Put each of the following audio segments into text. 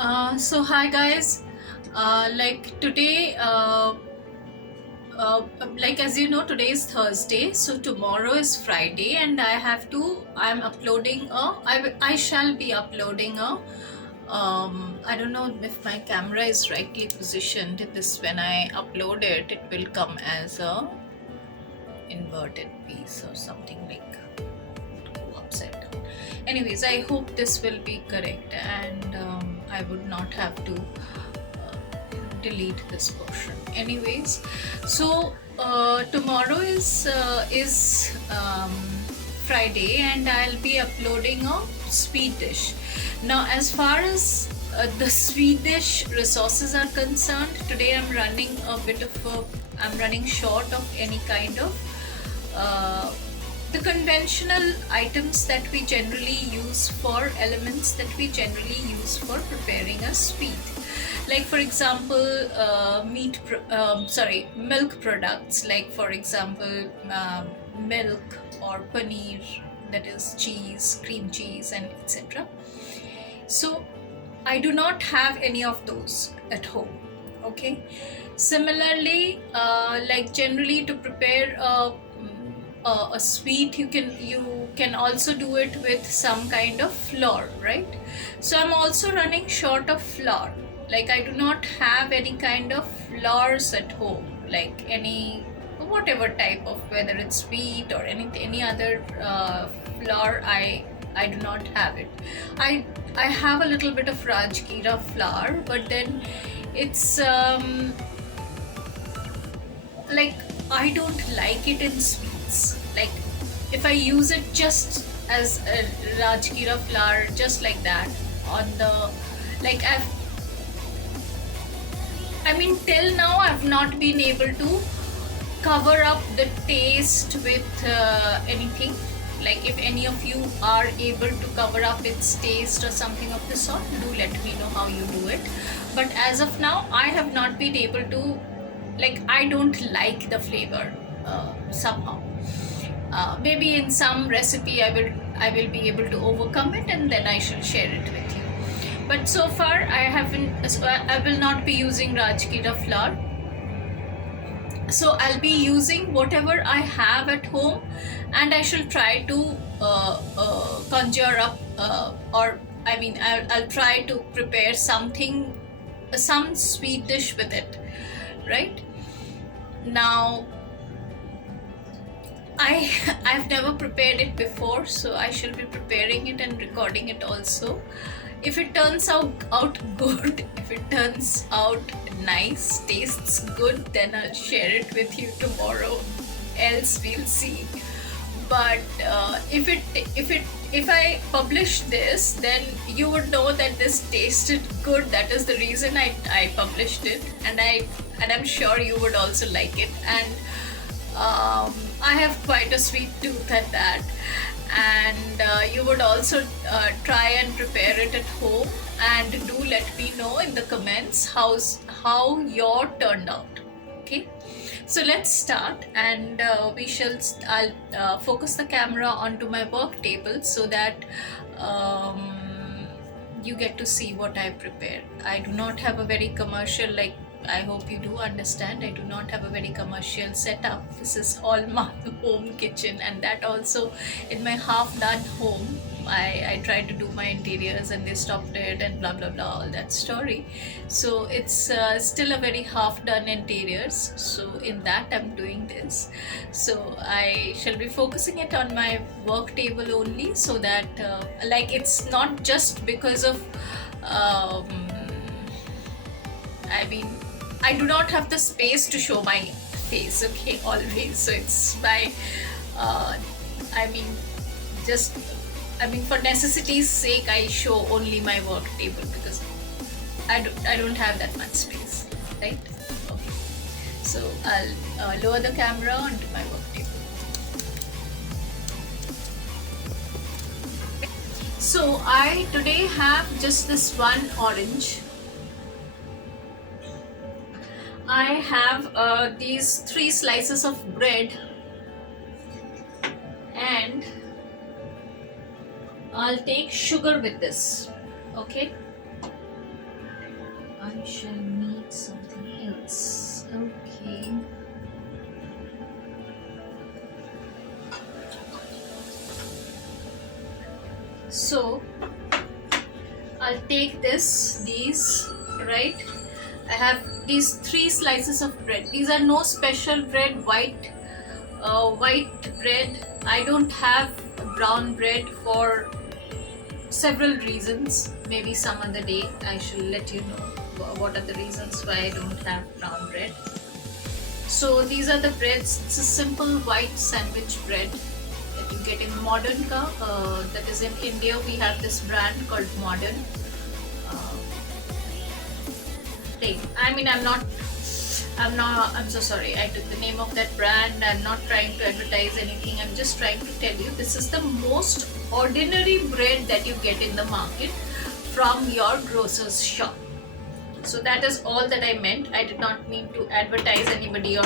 So hi guys, like today, like as you know, today is Thursday, so tomorrow is Friday, and I'm uploading I shall be uploading I don't know if my camera is rightly positioned. This when I upload it, it will come as a inverted piece or something like go upside down. Anyways, I hope this will be correct, and I would not have to delete this portion. Anyways, so tomorrow is Friday, and I'll be uploading a sweet dish. Now, as far as the Swedish resources are concerned, today I'm running short of any kind of the conventional items that we generally use for elements that we generally use for preparing a sweet, like for example milk products, like for example milk or paneer, that is cheese, cream cheese, and etc. So I do not have any of those at home. Okay. Similarly, like generally to prepare a sweet, you can also do it with some kind of flour, right? So I'm also running short of flour. Like I do not have any kind of flours at home, like any whatever type of, whether it's wheat or any other flour. I do not have it. I have a little bit of Rajgira flour, but then it's like I don't like it in sweets. Like if I use it just as a Rajgira flour, just like that on the, like I mean till now I've not been able to cover up the taste with anything. Like if any of you are able to cover up its taste or something of the sort, do let me know how you do it. But as of now I have not been able to, like I don't like the flavor somehow. Maybe in some recipe I will be able to overcome it, and then I shall share it with you. But so far I will not be using Rajgira flour. So I'll be using whatever I have at home, and I shall try to conjure up or I mean I'll try to prepare some sweet dish with it, right? Now I've never prepared it before, so I shall be preparing it and recording it also. If it turns out good, if it turns out nice, tastes good, then I'll share it with you tomorrow. Else we'll see. But if I publish this, then you would know that this tasted good. That is the reason I published it, and I'm sure you would also like it. And I have quite a sweet tooth at that, and you would also try and prepare it at home, and do let me know in the comments how your turned out. Okay, so let's start, and I'll focus the camera onto my work table so that you get to see what I prepare. I do not have a very commercial, like I hope you do understand, I do not have a very commercial setup. This is all my home kitchen, and that also in my half done home. I tried to do my interiors and they stopped it, and blah blah blah, all that story. So it's still a very half done interiors. So in that I'm doing this. So I shall be focusing it on my work table only, so that like it's not just because of I mean, I do not have the space to show my face, okay, always. So it's my, I mean, just, I mean, for necessity's sake, I show only my work table because I don't have that much space, right? Okay. So I'll lower the camera onto my work table. So I today have just this one orange. I have these 3 slices of bread, and I'll take sugar with this. Okay, I shall need something else. Okay. So I'll take these, right? I have these 3 slices of bread. These are no special bread, white bread. I don't have brown bread for several reasons. Maybe some other day I shall let you know what are the reasons why I don't have brown bread. So these are the breads. It's a simple white sandwich bread that you get in Modern Ka. That is in India. We have this brand called Modern. Thing. I mean, I'm so sorry. I took the name of that brand. I'm not trying to advertise anything. I'm just trying to tell you this is the most ordinary bread that you get in the market from your grocer's shop. So that is all that I meant. I did not mean to advertise anybody or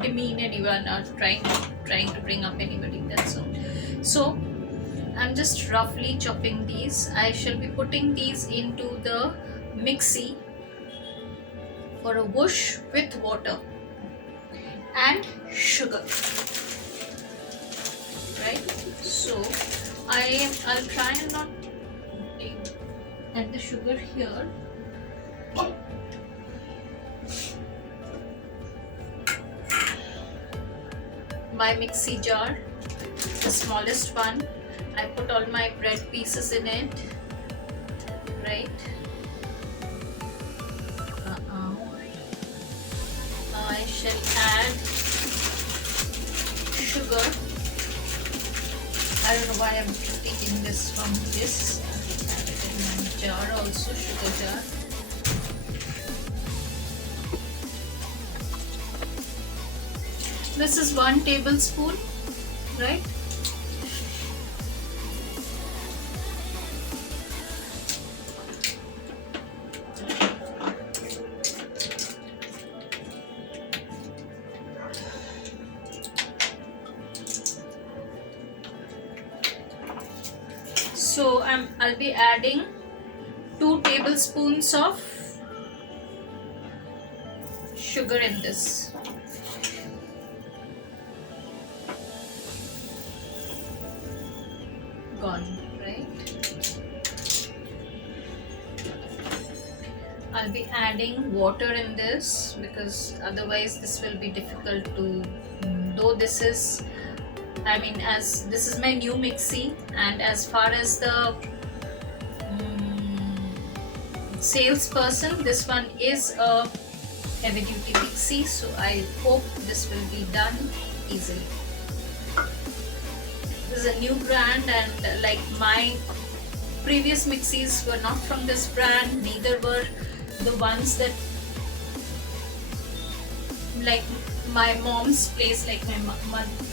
demean anyone or trying to bring up anybody. That's all. So I'm just roughly chopping these. I shall be putting these into the mixie for a whoosh with water and sugar, right? So I'll try and not add the sugar here. My mixie jar, the smallest one, I put all my bread pieces in it, right? I shall add sugar. I don't know why I'm taking this from this. Add it in my jar also, sugar jar. This is 1 tablespoon, right? So I'll be adding 2 tablespoons of sugar in this. Gone, right? I'll be adding water in this because otherwise this will be difficult to, though this is, I mean, as this is my new mixie, and as far as the salesperson, this one is a heavy duty mixie, so I hope this will be done easily. This is a new brand, and like my previous mixies were not from this brand, neither were the ones that like my mom's place, like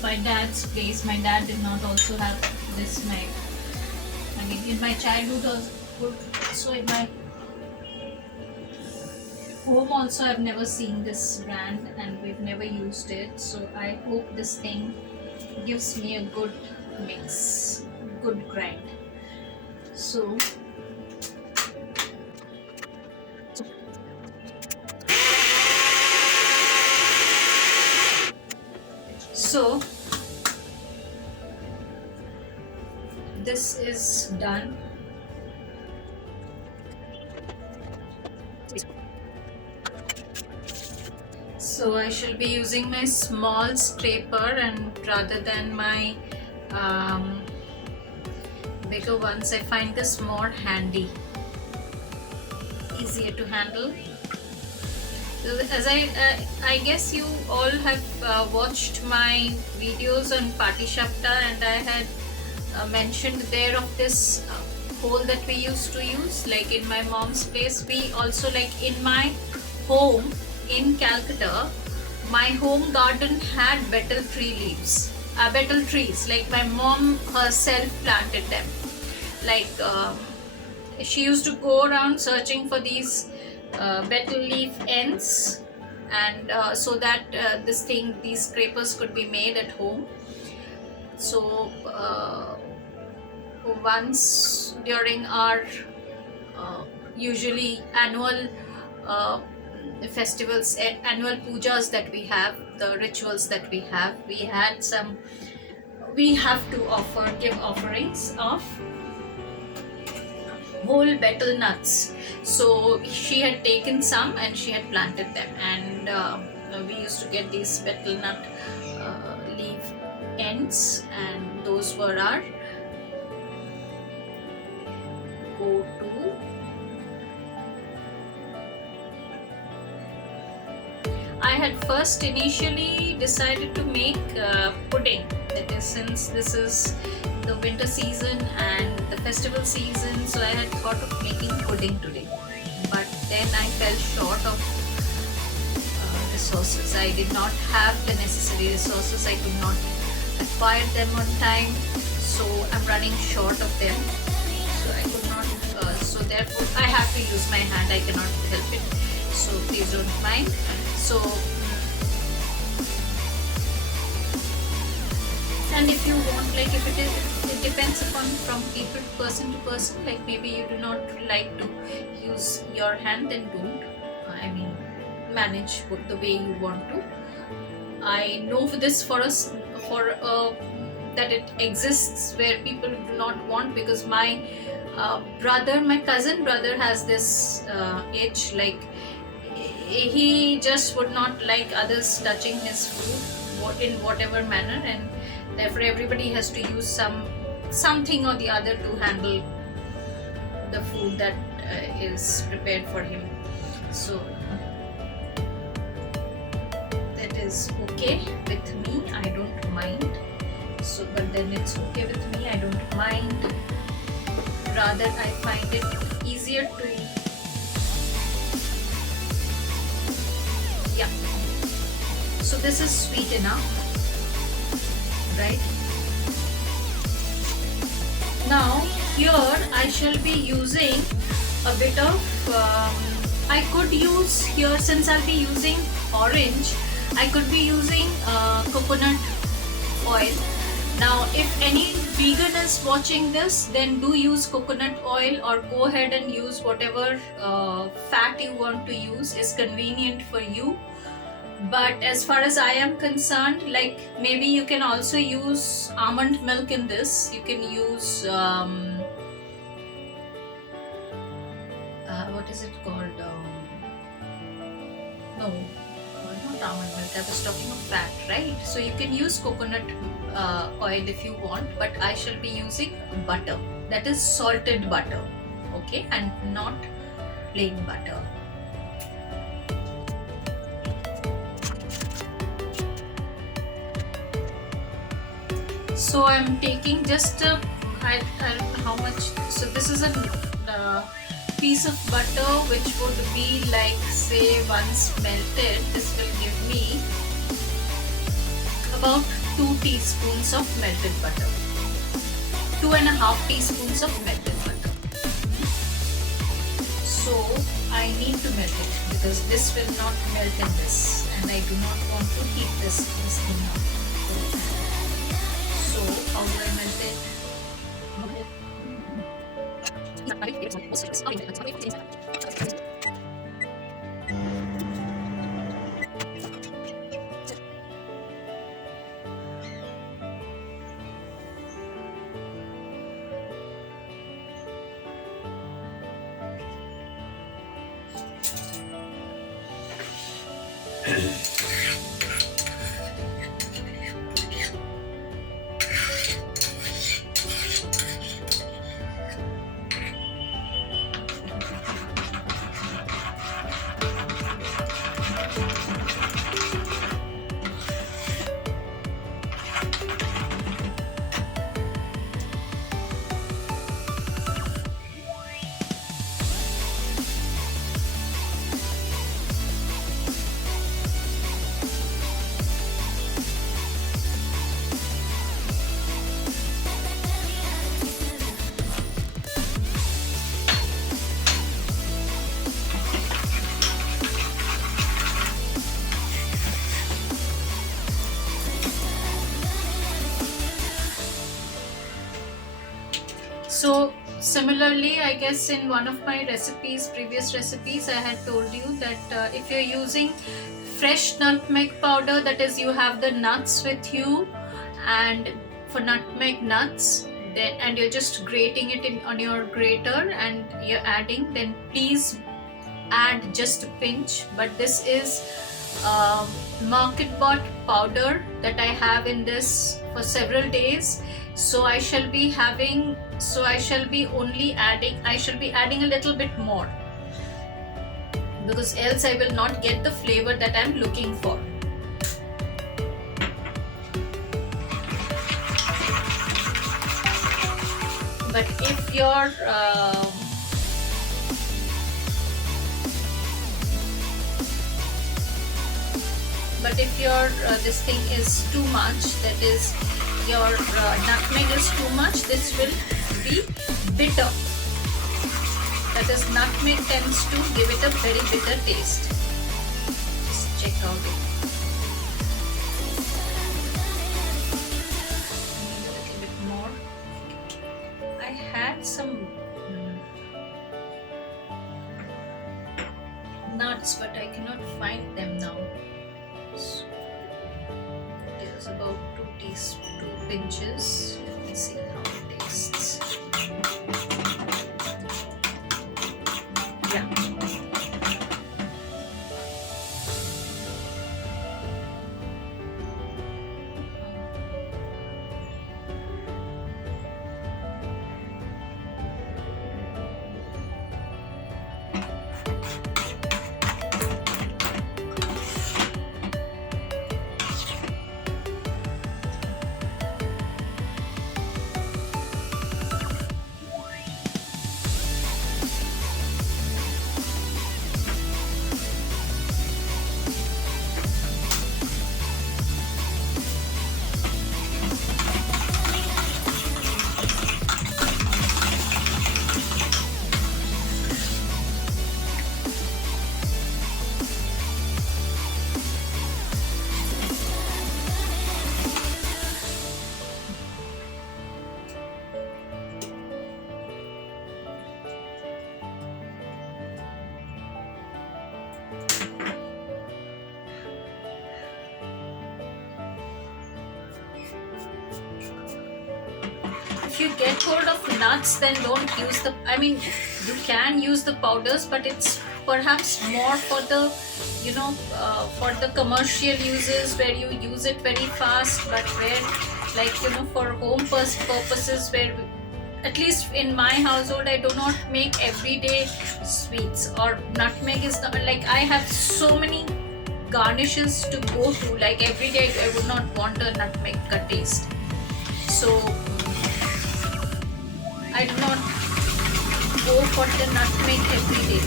my dad's place. My dad did not also have this knife. I mean, in my childhood also in my home also I've never seen this brand and we've never used it. So I hope this thing gives me a good mix, good grind. So this is done. So I shall be using my small scraper, and rather than my bigger ones, I find this more handy, easier to handle. As I guess you all have watched my videos on Pati Shapta, and I had mentioned there of this hole that we used to use, like in my mom's place. We also, like in my home in Calcutta, my home garden had betel trees, like my mom herself planted them. Like she used to go around searching for these betel leaf ends, and so that these scrapers could be made at home. So once during our usually annual festivals, annual pujas that we have, the rituals that we have, we have to give offerings of whole betel nuts. So she had taken some and she had planted them, and we used to get these betel nut leaf ends, and those were our go-to. I had first initially decided to make pudding. That is, since this is the winter season and the festival season, so I had thought of making pudding today. But then I fell short of resources. I did not have the necessary resources. I could not acquire them on time. So I'm running short of them. So I could not. So therefore, I have to use my hand. I cannot help it. So please don't mind. So, and if you want, like, if it depends upon from people, person to person, like maybe you do not like to use your hand, then don't, I mean, manage the way you want to. I know for this, that it exists where people do not want, because my cousin brother has this itch, like he just would not like others touching his food in whatever manner, and therefore everybody has to use something or the other to handle the food that is prepared for him. So that is okay with me, I don't mind. So but then it's okay with me, I don't mind. Rather, I find it easier to, yeah. So this is sweet enough, right? Now here I shall be using a bit of, I could use here, since I'll be using orange, I could be using coconut oil. Now if any vegan is watching this, then do use coconut oil, or go ahead and use whatever fat you want to use, is convenient for you. But as far as I am concerned, like maybe you can also use almond milk in this. You can use what is it called? No, not almond milk. I was talking of fat, right? So you can use coconut oil if you want, but I shall be using butter. That is salted butter, okay, and not plain butter. So I'm taking just I don't know how much. So this is a piece of butter which would be like, say, once melted, this will give me about 2 teaspoons of melted butter. 2.5 teaspoons of melted butter. So I need to melt it, because this will not melt in this, and I do not want to heat this thing up. So how do I melt it? Similarly, I guess in one of my previous recipes, I had told you that if you're using fresh nutmeg powder, that is, you have the nuts with you, and for nutmeg nuts, then and you're just grating it on your grater and you're adding, then please add just a pinch. But this is market bought powder that I have in this for several days, so I shall be adding a little bit more, because else I will not get the flavor that I'm looking for. But if your this thing is too much, that is, your nutmeg is too much, this will be bitter. That is, nutmeg tends to give it a very bitter taste. Just check out it. Need a little bit more. I had some nuts, but I cannot find them now. So it is about 2 pinches. Let me see how it tastes. Yeah. If you get hold of nuts, then don't use you can use the powders, but it's perhaps more for the for the commercial uses, where you use it very fast, but where, for home purposes, where at least in my household I do not make everyday sweets, or nutmeg is not like, I have so many garnishes to go through, like every day I would not want a nutmeg taste, so I do not go for the nutmeg every day.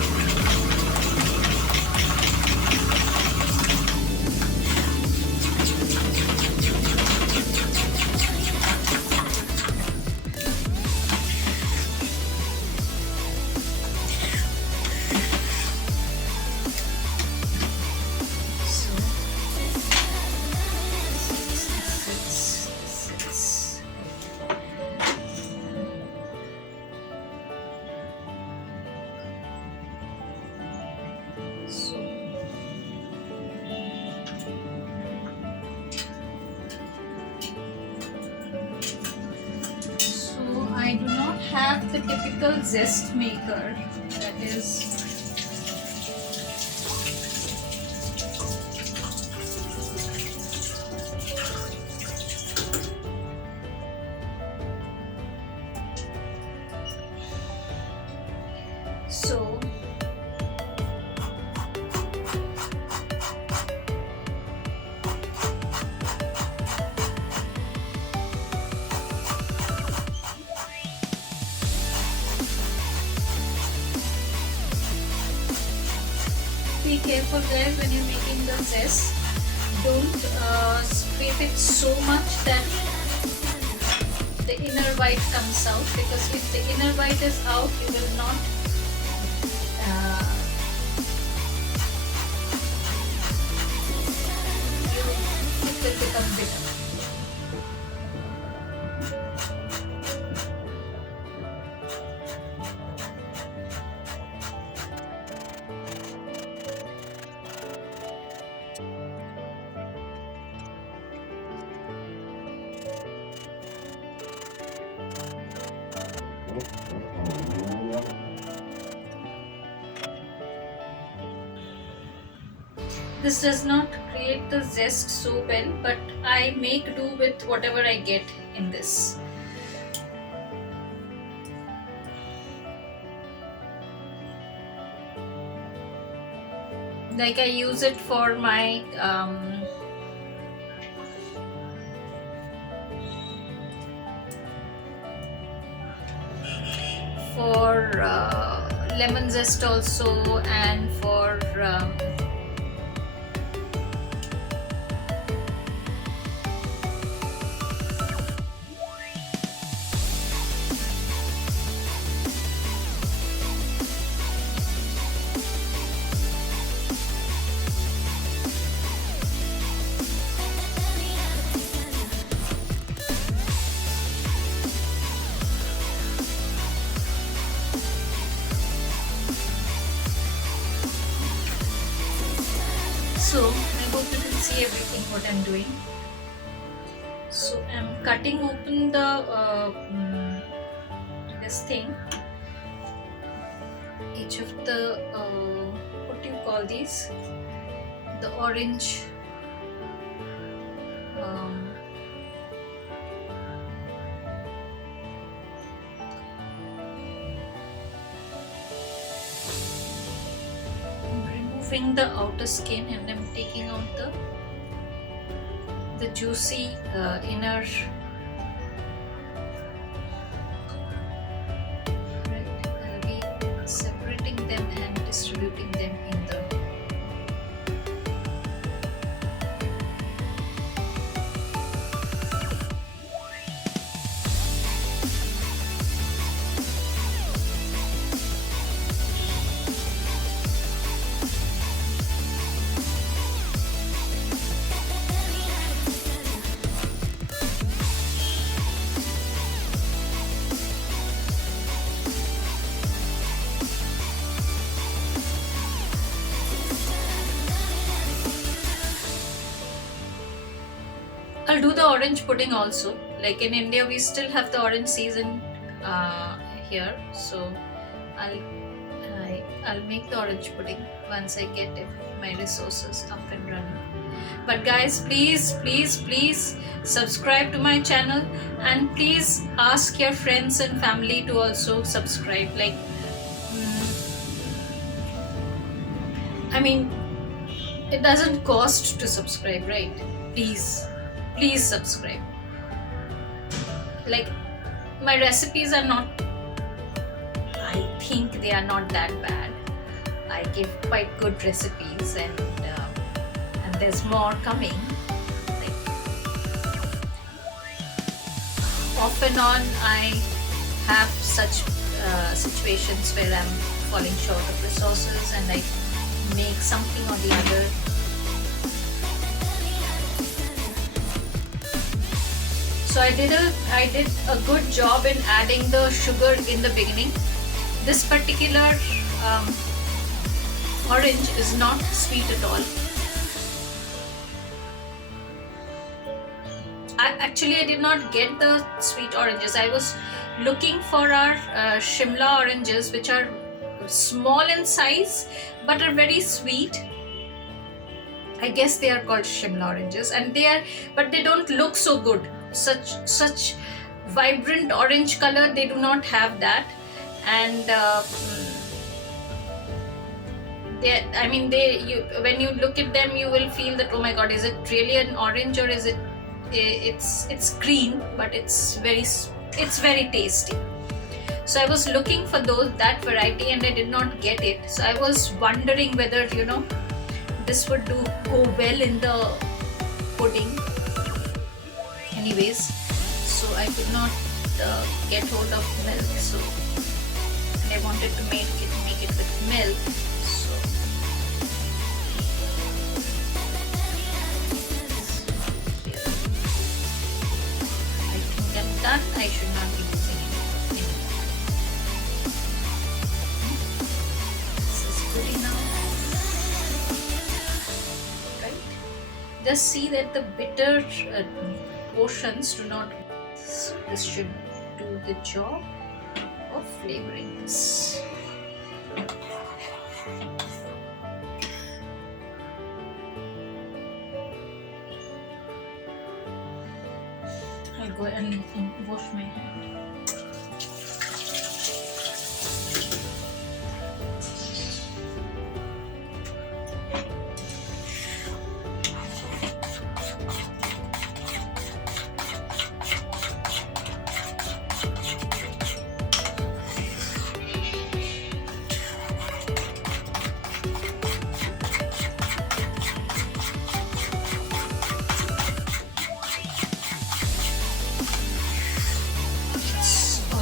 I do not have the typical zest maker, that is so be careful guys when you're making the zest. Don't scrape it so much that the inner white comes out, because if the inner white is out, you will not it will become bitter. This does not create the zest so well, but I make do with whatever I get in this. Like I use it for my lemon zest also, and for so I hope you can see everything what I'm doing. So I'm cutting open the this thing, each of the what do you call these, the orange removing the outer skin, and I'm taking out the juicy inner. Right, I'll be separating them and distributing them in the I'll do the orange pudding also. Like in India, we still have the orange season here, so I'll make the orange pudding once I get my resources up and running. But guys, please subscribe to my channel, and please ask your friends and family to also subscribe. Like, I mean, it doesn't cost to subscribe, right? Please subscribe. Like, my recipes are not, I think they are not that bad. I give quite good recipes, and there's more coming. Like, off and on I have such situations where I'm falling short of resources, and I make something or the other. So I did a good job in adding the sugar in the beginning. This particular orange is not sweet at all. I did not get the sweet oranges. I was looking for our Shimla oranges, which are small in size but are very sweet. I guess they are called Shimla oranges, and but they don't look so good. Such vibrant orange color, they do not have that. And when you look at them, you will feel that, oh my god, is it really an orange, or is it's green, but it's very tasty. So I was looking for that variety, and I did not get it. So I was wondering whether this would go well in the pudding. Anyways, so I could not get hold of milk, so, and I wanted to make it with milk. So here, I think I'm done. I should not be using it anymore. This is good enough, right? Just see that the bitter portions do not. This should do the job of flavoring this. go and wash my hand.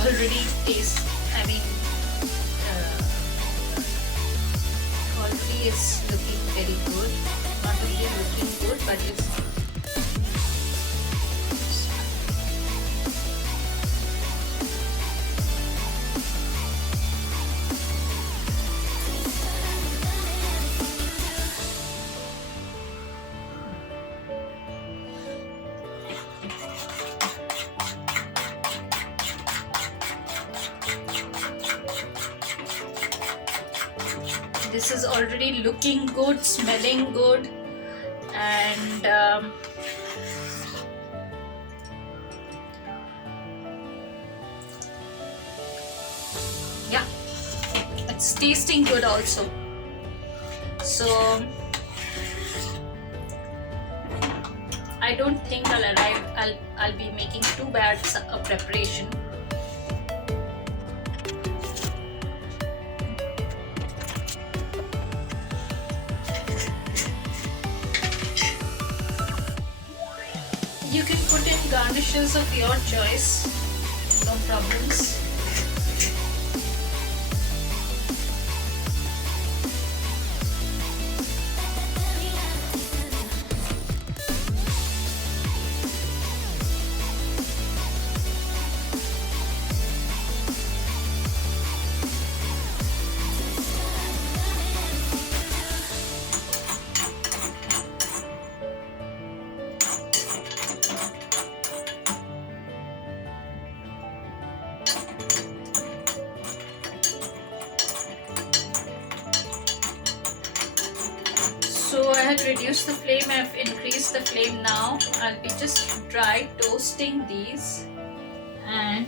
Already already is looking very good. Not really looking good, but it's this is already looking good, smelling good, and yeah, it's tasting good also. So I don't think I'll be making too bad a preparation. You can put in garnishes of your choice, no problems. So I had reduced the flame, I've increased the flame now. I'll be just dry toasting these, and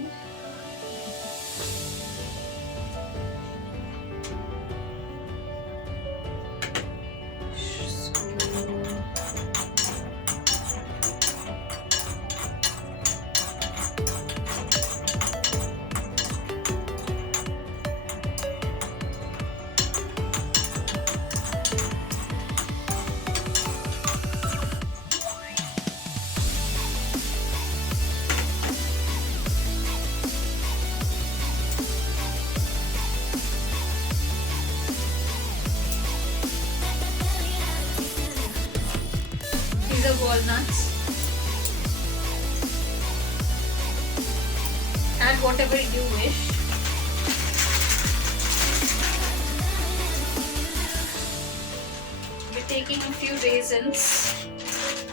these are walnuts. Add whatever you wish. We're taking a few raisins,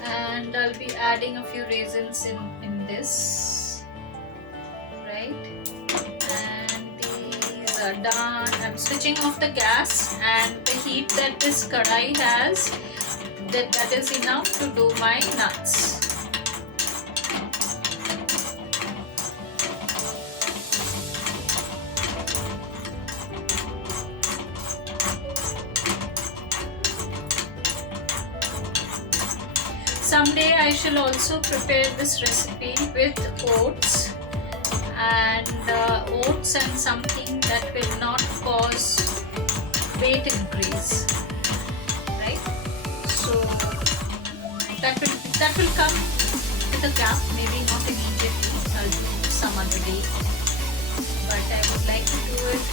and I'll be adding a few raisins in this, right? And these are done. I'm switching off the gas, and the heat that this kadai has, that is enough to do my nuts. Someday I shall also prepare this recipe with oats and something that will not cause weight increase, right? So that will come with a gap, maybe not immediately. I'll do some other day, but I would like to do it.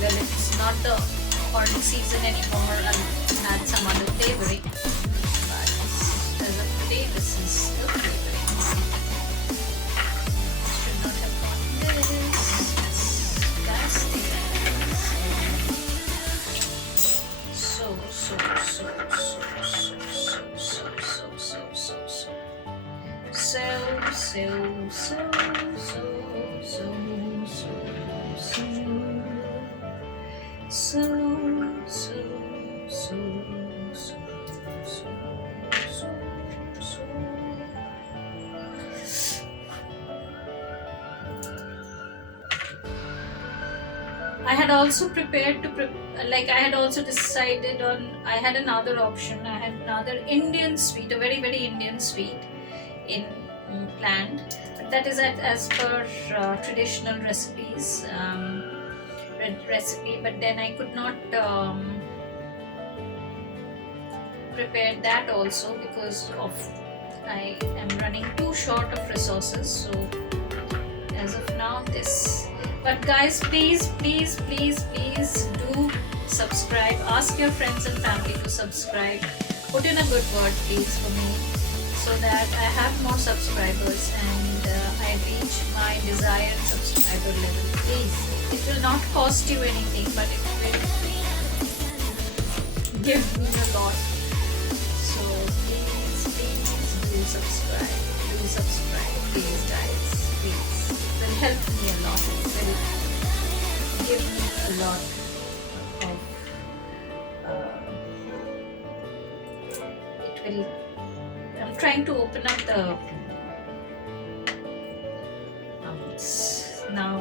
Well, it's not the orange season anymore. I'll add some other flavoring. As of today, this is the flavoring. Should not have gotten this. That's I had also prepared to like I had also decided on, I had another option. I had another Indian sweet, a very very Indian sweet in planned, but that is as per traditional recipes, recipe. But then I could not prepare that also because of I am running too short of resources. So as of now this, but guys, please please please please do subscribe. Ask your friends and family to subscribe. Put in a good word please for me, so that I have more subscribers and I reach my desired subscriber level. Please, it will not cost you anything, but it will give me a lot. So please do subscribe. Do subscribe, please guys. Please. It will help me a lot. It will give me a lot of it will, I'm trying to open up the now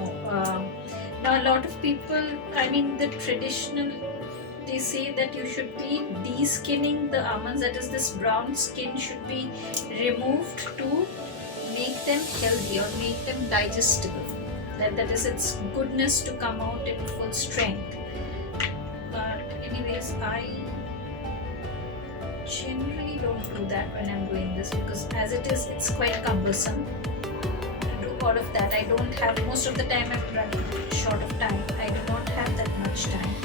a lot of people, I mean the traditional, they say that you should be de-skinning the almonds, that is this brown skin should be removed to make them healthy or make them digestible, that is its goodness to come out in full strength. But anyways, I generally don't do that when I'm doing this, because as it is, it's quite cumbersome to do all of that. I don't have, most of the time I'm running short of time. I do not have that much time.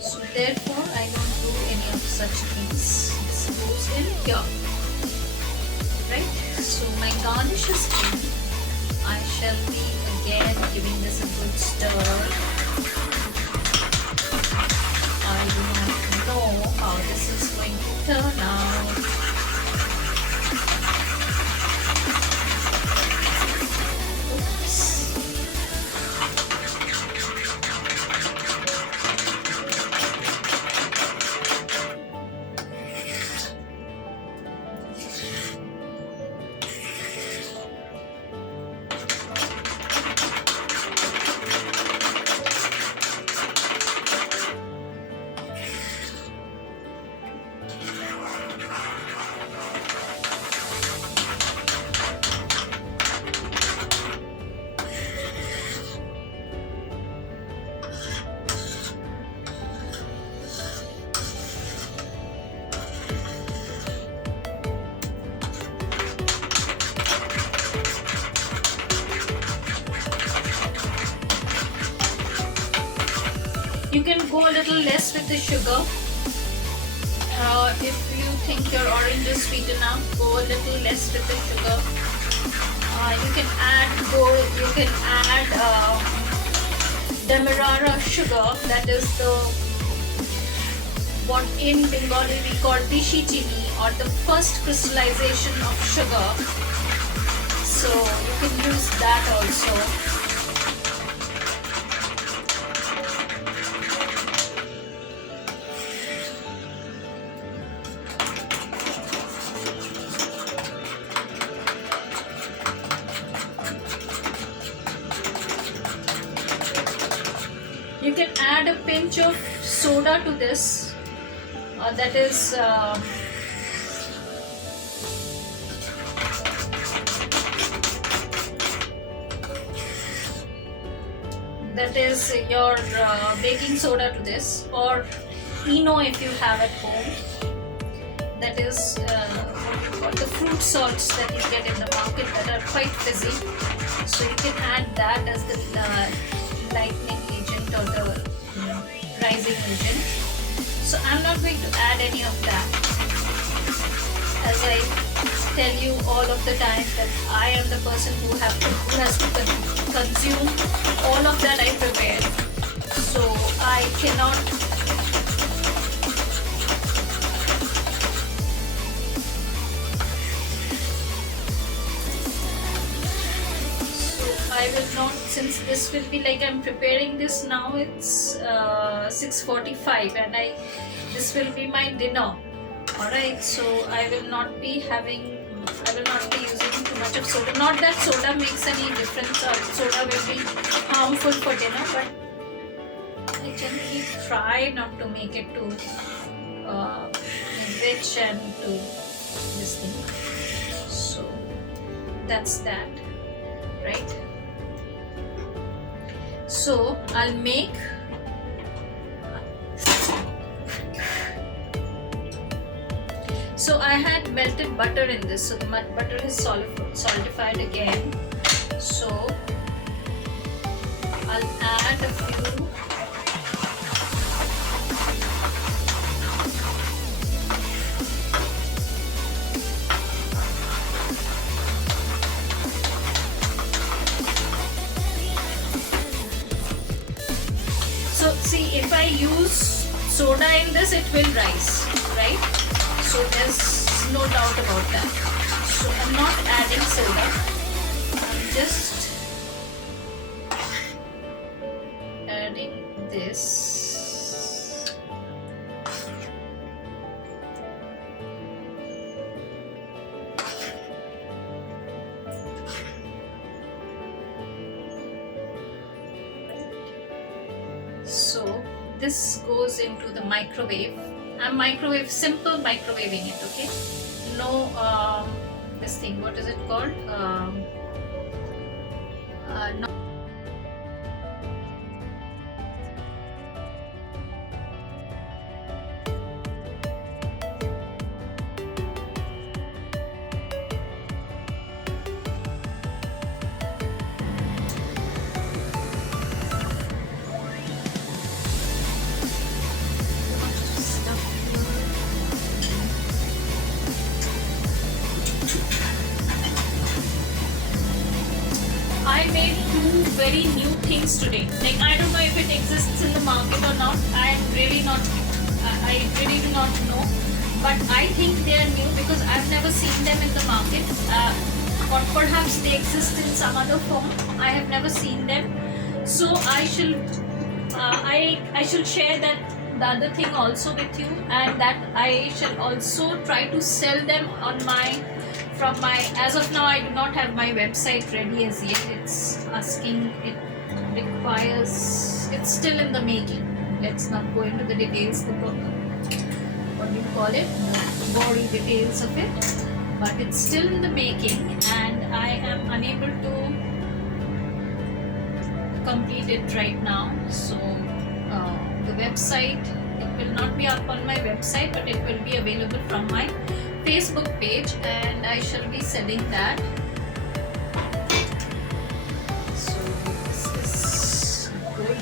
So therefore I don't do any of such things. This goes in here. Right? So my garnish is in. I shall be again giving this a good stir. I do not know how this is going to turn out. Oops. You can go a little less with the sugar. If you think your orange is sweet enough, go a little less with the sugar. You can add demerara sugar, that is the what in Bengali we call dishi chini, or the first crystallization of sugar. So you can use that also. You can add a pinch of soda to this, that is your baking soda to this, or Eno if you have at home. That is the fruit salts that you get in the market that are quite fizzy. So you can add that as the lightening agent or the rising agent. So I'm not going to add any of that, as I tell you all of the time that I am the person who has to consume all of that I prepare. So I cannot I will not, since this will be like I'm preparing this now, it's 6:45 and this will be my dinner. Alright, so I will not be having I will not be using too much of soda. Not that soda makes any difference or soda will be harmful for dinner, but I generally try not to make it too rich and to this thing. So that's that, right? So I'll make I had melted butter in this, so the butter is solidified again. So I'll add a few so see, if I use soda in this, it will rise, right? So there's no doubt about that. So I'm not adding soda, I'm just adding this. So this goes into the microwave. I'm simple microwaving it, okay? No, this thing, what is it called? No. I made two very new things today. Like, I don't know if it exists in the market or not. I really do not know. But I think they are new because I've never seen them in the market. Or perhaps they exist in some other form. I have never seen them. So I shall share that the other thing also with you, and that I shall also try to sell them on as of now I do not have my website ready as yet. It's still in the making. Let's not go into the details, what do you call it, the gory details of it, but it's still in the making and I am unable to complete it right now. So the website, it will not be up on my website, but it will be available from my Facebook page, and I shall be selling that. So this is good.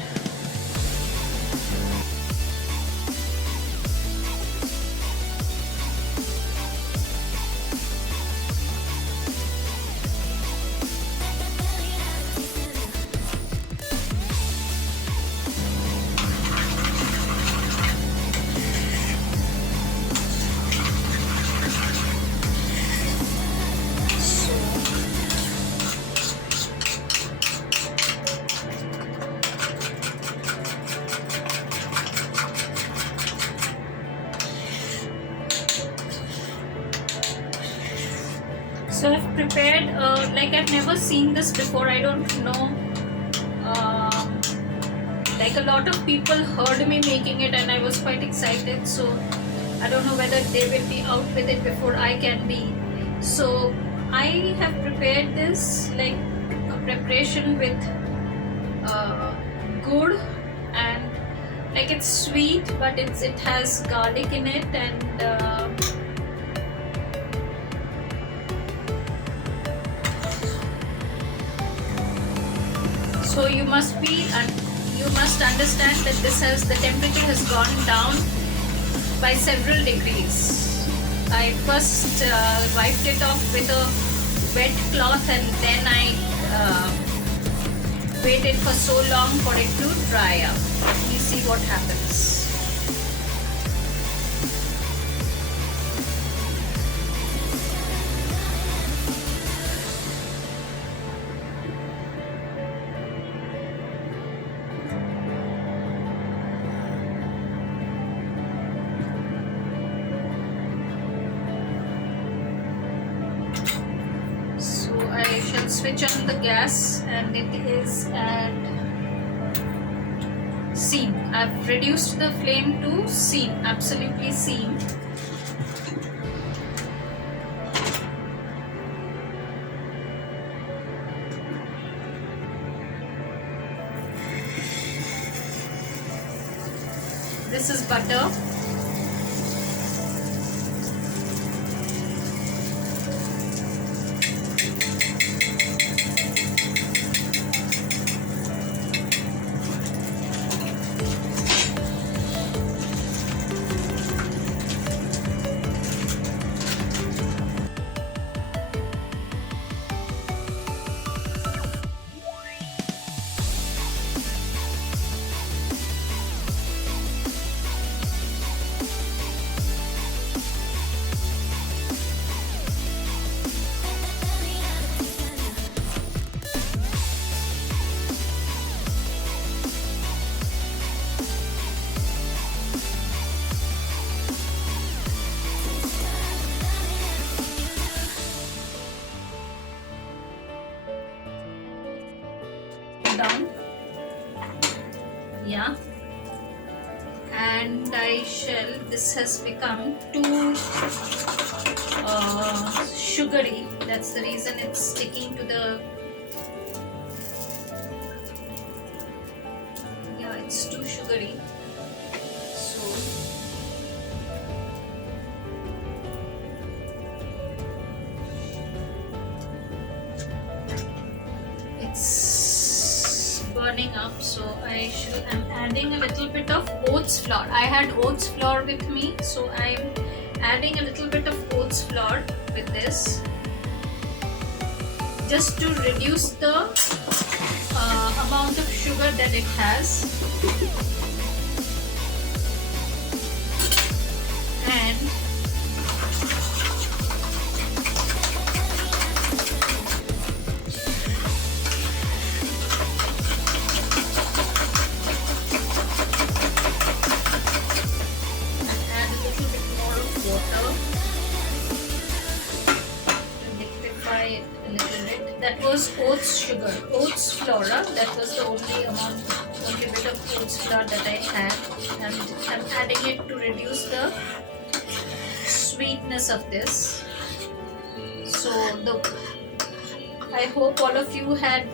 So I've prepared, like I've never seen this before, I don't know, like a lot of people heard me making it and I was quite excited, so I don't know whether they will be out with it before I can be. So I have prepared this, like a preparation with gur, and like it's sweet but it has garlic in it, and so you must understand that the temperature has gone down by several degrees. I first wiped it off with a wet cloth and then I waited for so long for it to dry up. Let me see what happens. switch on the gas and it is at seam. I've reduced the flame to seam, absolutely seam. This is butter. Down, yeah, and this has become too sugary. That's the reason it's sticking to the, yeah, it's too sugary. So it's burning up, so I'm adding a little bit of oats flour. I had oats flour with me, so I'm adding a little bit of oats flour with this, just to reduce the amount of sugar that it has. And that was oats sugar, oats flour. That was the only bit of oats flour that I had, and I'm adding it to reduce the sweetness of this. So I hope all of you had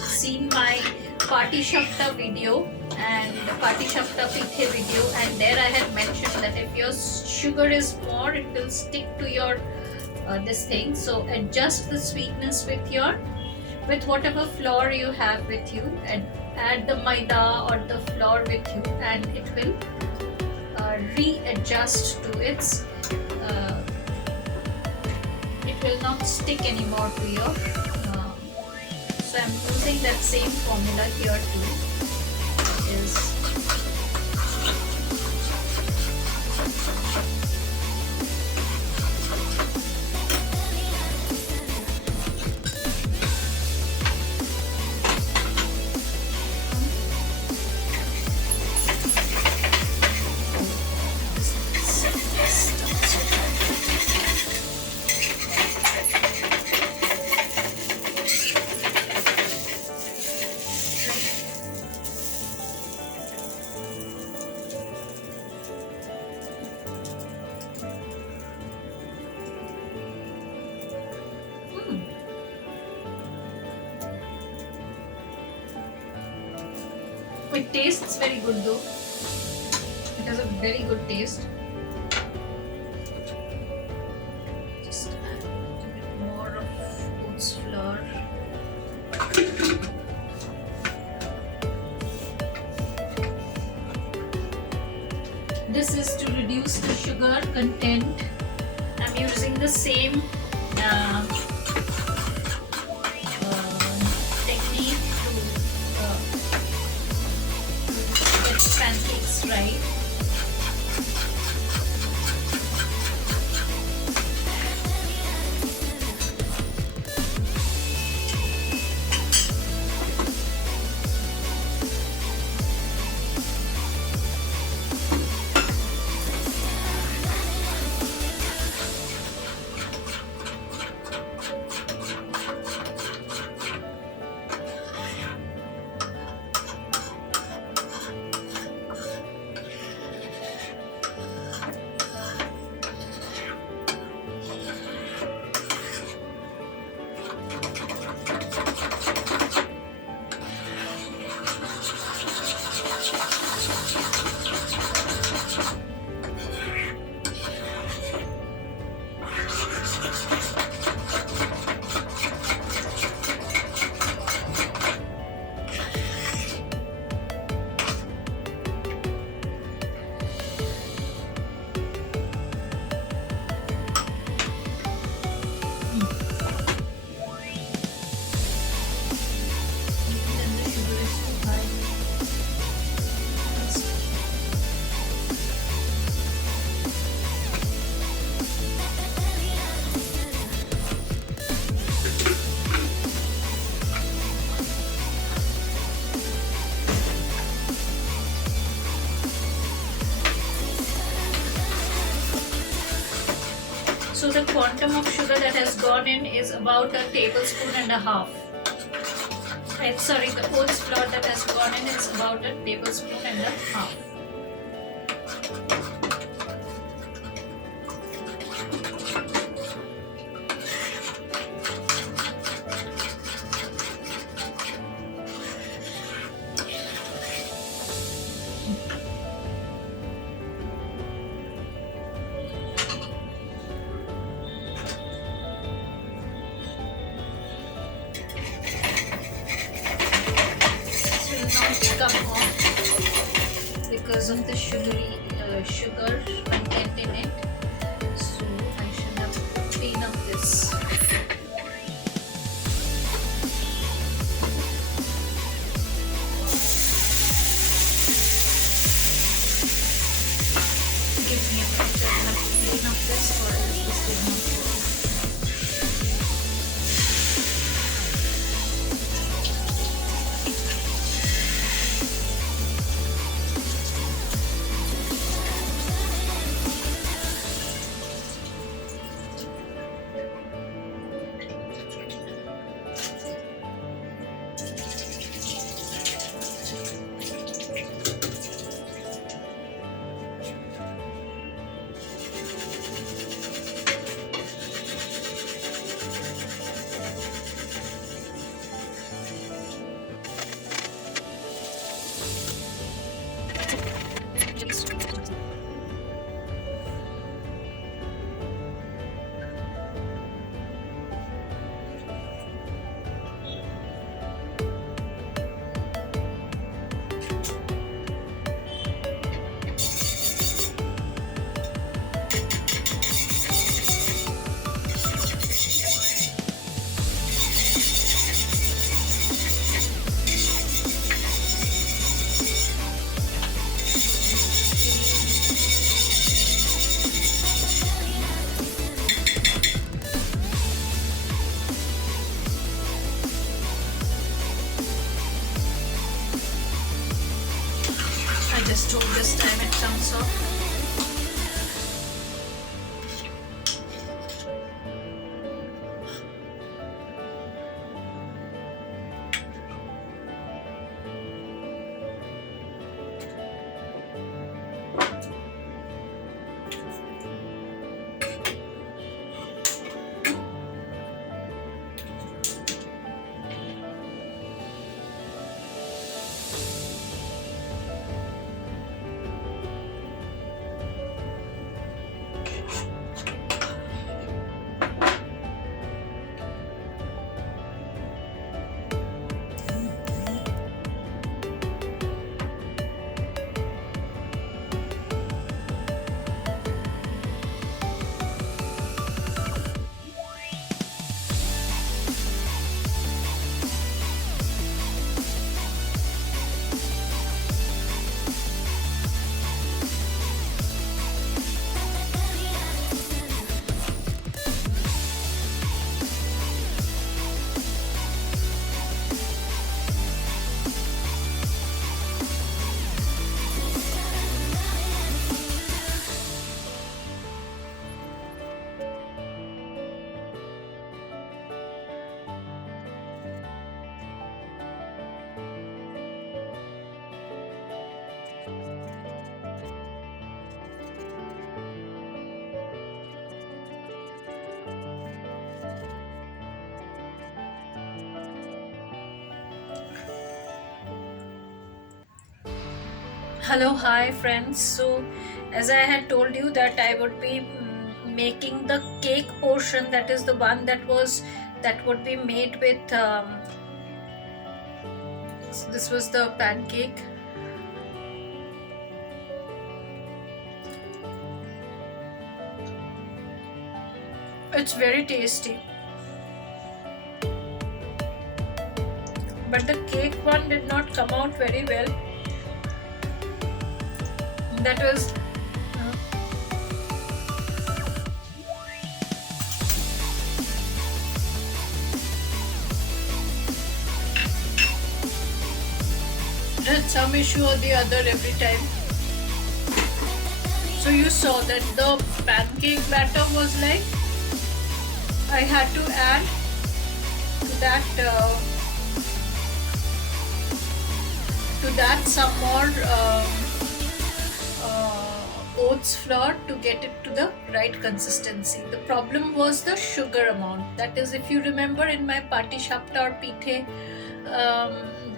seen my Party Shafta video and Party Shafta Pithe video, and there I had mentioned that if your sugar is more, it will stick to your this thing. So adjust the sweetness with whatever flour you have with you, and add the maida or the flour with you, and it will readjust to its it will not stick anymore to your so I'm using that same formula here too, which is it tastes very good though. It has a very good taste. Just add a bit more of oats flour. This is to reduce the sugar content. I'm using the same technique to get pancakes right. So the quantum of sugar that has gone in is about a tablespoon and a half. Sorry, the oats flour that has gone in is about a tablespoon and a half. Come off because of the sugar content in it, so I should have to clean up this. Give me a minute, I have to clean up this or else this will not work. Just hope this time it comes off. Hello, hi friends. So as I had told you that I would be making the cake portion, that is the one that would be made with so this was the pancake. It's very tasty, but the cake one did not come out very well. That was had some issue or the other every time. So you saw that the pancake batter was like I had to add to that some more oats flour to get it to the right consistency. The problem was the sugar amount. That is, if you remember in my Pati Shapta or Pithe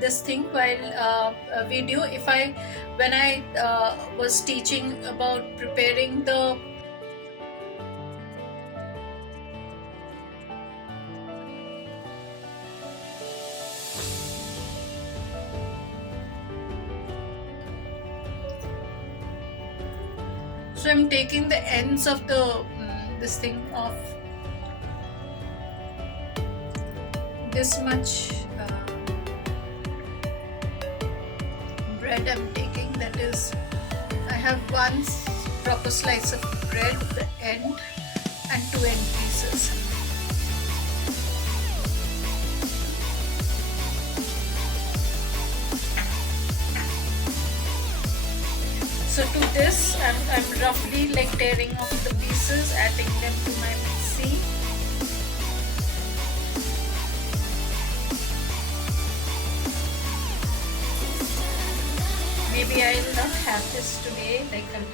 this thing while video, when I was teaching about preparing the so I'm taking the ends of the this thing of this much bread I'm taking. That is, I have one proper slice of bread, the end, and 2 end pieces. So to this, I'm roughly like tearing off the pieces, adding them to my mixie. Maybe I'll not have this today, like I'll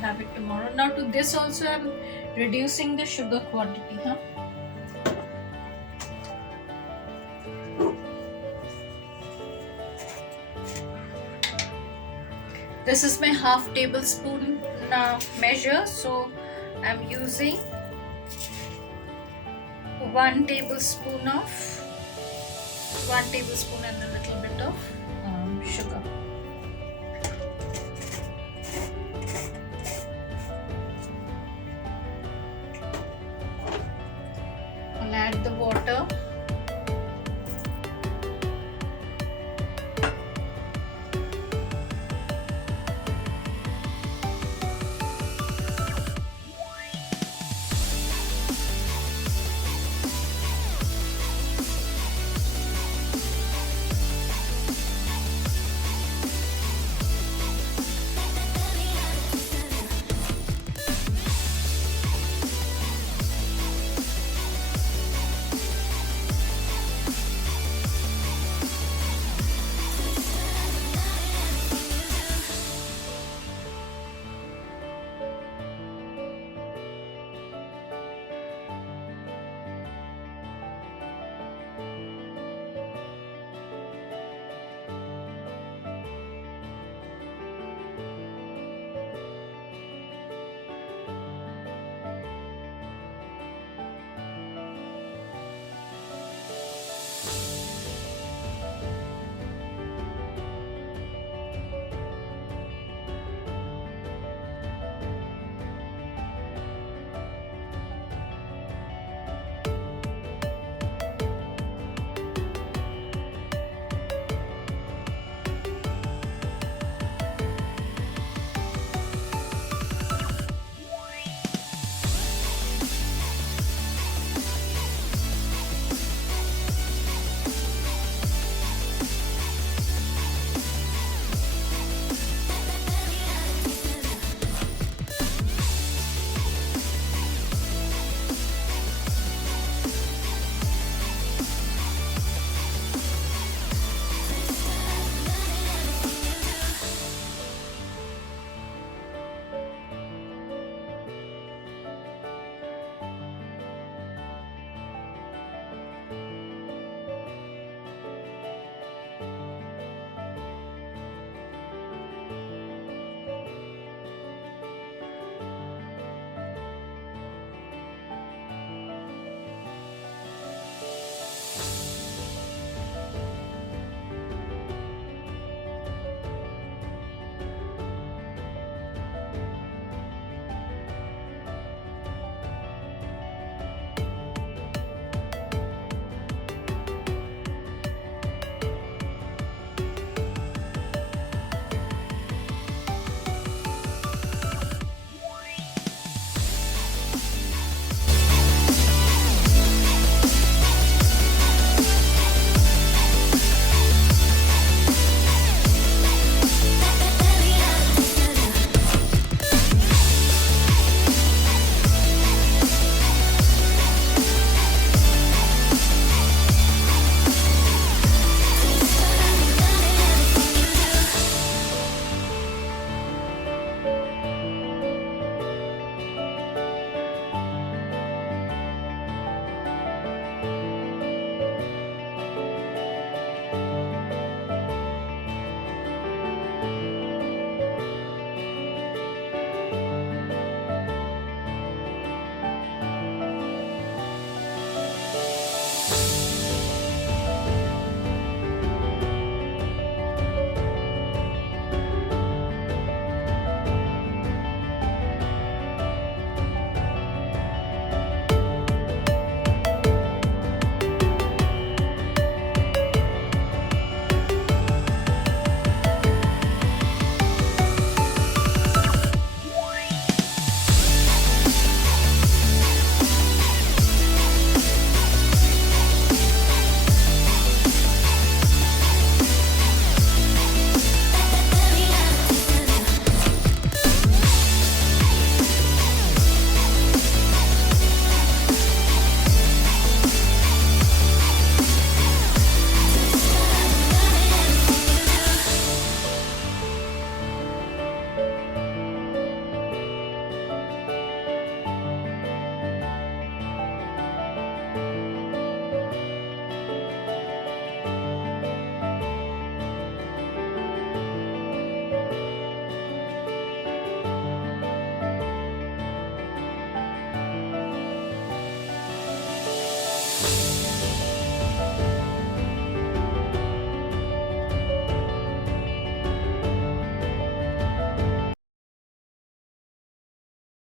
have it tomorrow. Now to this also I'm reducing the sugar quantity, huh? This is my half tablespoon measure, so I'm using 1 tablespoon and a little bit of sugar. I'll add the water.